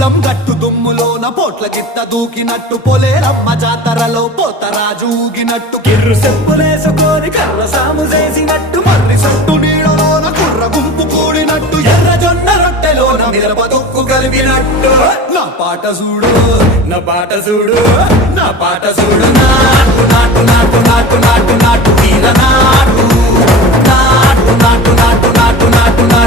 పొలం గట్టు దుమ్ములోన పోట్ల గిత్త దూకినట్టు పొలేరమ్మ జాతరలో పోతరాజు ఊగినట్టు కిర్రు చెప్పులేసుకొని కర్ర సాము చేసినట్టు మర్రి సట్టు నీడలోన కుర్ర గుంపు కూడినట్టు ఎర్ర జొన్న రొట్టెలోన మిరప దొక్కు కలిపినట్టు నా పాట చూడు నా పాట చూడు నా పాట చూడు నాటు నాటు నాటు నాటు నాటు నాటు తీర నాటు నాటు నాటు నాటు నాటు నాటు నాటు